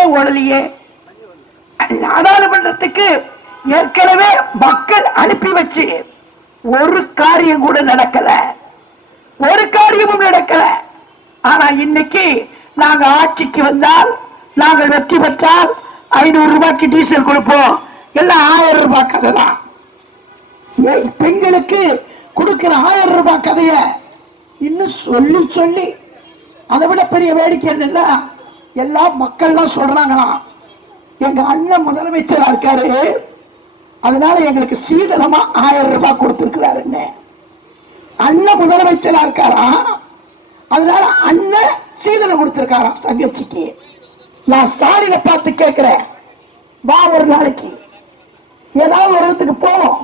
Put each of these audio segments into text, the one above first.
தண்ணியே ஓடலையே. நாடாளுமன்றத்துக்கு ஏற்கனவே மக்கள் அனுப்பி வச்சு ஒரு காரியம் கூட நடக்கல, ஒரு காரியமும் நடக்கல. ஆனா இன்னைக்கு நாங்க ஆட்சிக்கு வந்தால், நாங்கள் வெற்றி பெற்றால் 500 ரூபாய்க்கு டீசல் கொடுப்போம், எல்லாம் 1000 ரூபாய் கதை தான். பெண்களுக்கு கொடுக்கிற 1000 ரூபாய் கதைய இன்னும் சொல்லி சொல்லி, அதை விட பெரிய வேடிக்கை என்னன்னா, எல்லா மக்கள்லாம் சொல்றாங்களாம், எங்க அண்ணன் முதலமைச்சரா இருக்காரு, அதனால எங்களுக்கு சீதனமா 1000 ரூபாய் கொடுத்திருக்கிறாருன்னு. அண்ணன் முதலமைச்சரா இருக்காரா, அதனால அண்ணன் சீதனம் கொடுத்திருக்காரா தங்கச்சிக்கு. நான் ஸ்டாலினை பார்த்து கேட்கிறேன், வா ஒரு நாளைக்கு ஏதாவது ஒரு இடத்துக்கு போவோம்,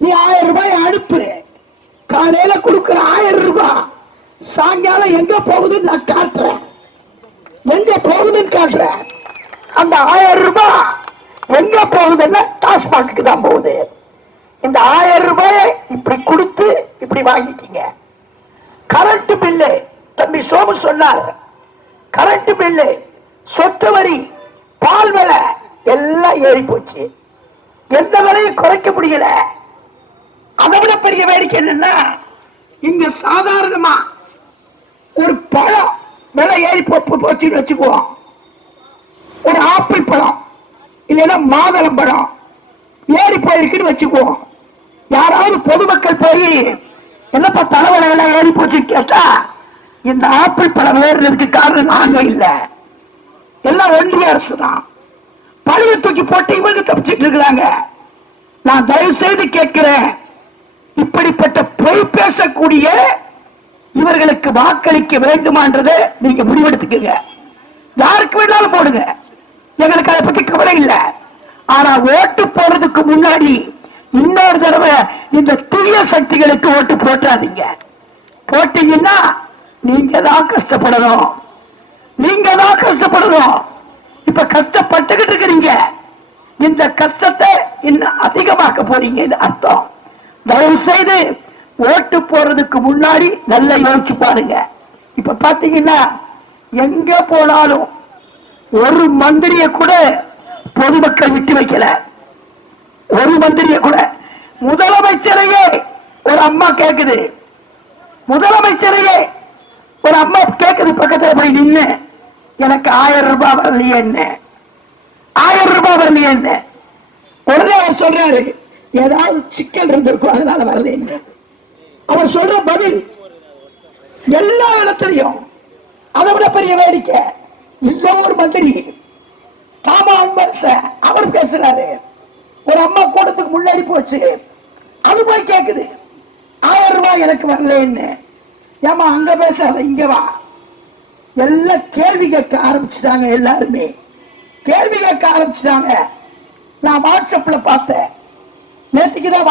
நீ 1000 ரூபாய் அனுப்பு, காலையில கொடுக்கிற 1000 ரூபாய் சாயங்காலம் எங்க போகுதுன்னு நான் காட்டுறேன், எங்க போகுதுன்னு காட்டுறேன். அந்த 1000 ரூபாய் எங்க போகுதுன்னா டாஸ்மாக்கு தான் போகுது. இந்த 1000 ரூபாயை இப்படி கொடுத்து இப்படி வாங்கிட்டீங்க. கரண்ட் பில்லு தம்பி சோமு சொன்னார், கரண்ட் பில்லு, சொத்து வரி, பால் விலை எல்லாம் ஏறி போச்சு, எந்த விலையும் குறைக்க முடியல. அதை விட பெரிய வேடிக்கை என்னன்னா, இங்க சாதாரணமா ஒரு பழம் விலை ஏறி போச்சுன்னு வச்சுக்குவோம், ஒரு ஆப்பிள் பழம் இல்லைன்னா மாதுளம் பழம் ஏறி போயிருக்குன்னு வச்சுக்குவோம். யாராவது பொதுமக்கள் போய் என்னப்பா தலைவரை எல்லாம் ஏறி போச்சுன்னு கேட்டா, இந்த ஆப்பிள் பழம் ஏறுறதுக்கு காரணம் நாங்க இல்ல, எல்லாம் ஒன்றிய அரசு தான். பழைய தூக்கி போட்டு இவங்க தப்பிச்சிட்டு இருக்கிறாங்க. நான் தயவு செய்து கேட்கிறேன், இப்படிப்பட்ட பொய் பேசக்கூடிய இவர்களுக்கு வாக்களிக்க வேண்டுமான்றதை நீங்க முடிவெடுத்துக்கங்க. யாருக்கு வேணாலும் போடுங்க, எங்களுக்கு அதை பத்தி கவலை இல்லை. ஆனா ஓட்டு போடுறதுக்கு முன்னாடி இன்னொரு தடவை இந்த தீய சக்திகளுக்கு ஓட்டு போட்டாதீங்க. போட்டீங்கன்னா நீங்க தான் கஷ்டப்படணும், நீங்க தான் கஷ்டப்படணும். இப்ப கஷ்டப்பட்டுக்கிட்டு இருக்கிறீங்க, இந்த கஷ்டத்தை இன்னும் அதிகமாக்க போறீங்கன்னு அர்த்தம். தயவு செய்து ஓட்டு போறதுக்கு முன்னாடி நல்லா யோசிச்சு பாருங்க. இப்ப பாத்தீங்கன்னா எங்க போனாலும் ஒரு மந்திரிய கூட பொதுமக்கள் விட்டு வைக்கல, ஒரு மந்திரிய கூட. முதலமைச்சரையே ஒரு அம்மா கேக்குது, முதலமைச்சரையே ஒரு அம்மா கேக்குது, பக்கத்துல போய் நின்று எனக்கு 1000 ரூபாய் வரலையே, 1000 ரூபாய் வரலையே. உடனே அவர் சொல்றாரு, ஏதாவது சிக்கல் இருந்திருக்கும் அதனால வரலைன்னு. அவர் சொல்ற பதில் எல்லா இடத்துலையும். அதை விட பெரிய வேடிக்கை, இந்த ஒரு மந்திரி தாமா அவர் பேசுறாரு, ஒரு அம்மா கூட்டத்துக்கு முன்னாடி போச்சு, அது போய் கேக்குது 1000 ரூபாய் எனக்கு வரலன்னு. ஏமா அங்க பேசாத, இங்க வா. எல்லாம் கேள்வி கேட்க ஆரம்பிச்சுட்டாங்க, எல்லாருமே கேள்வி கேட்க ஆரம்பிச்சுட்டாங்க. நான் வாட்ஸ்அப்ல பார்த்தேன், நேற்றுக்குதான்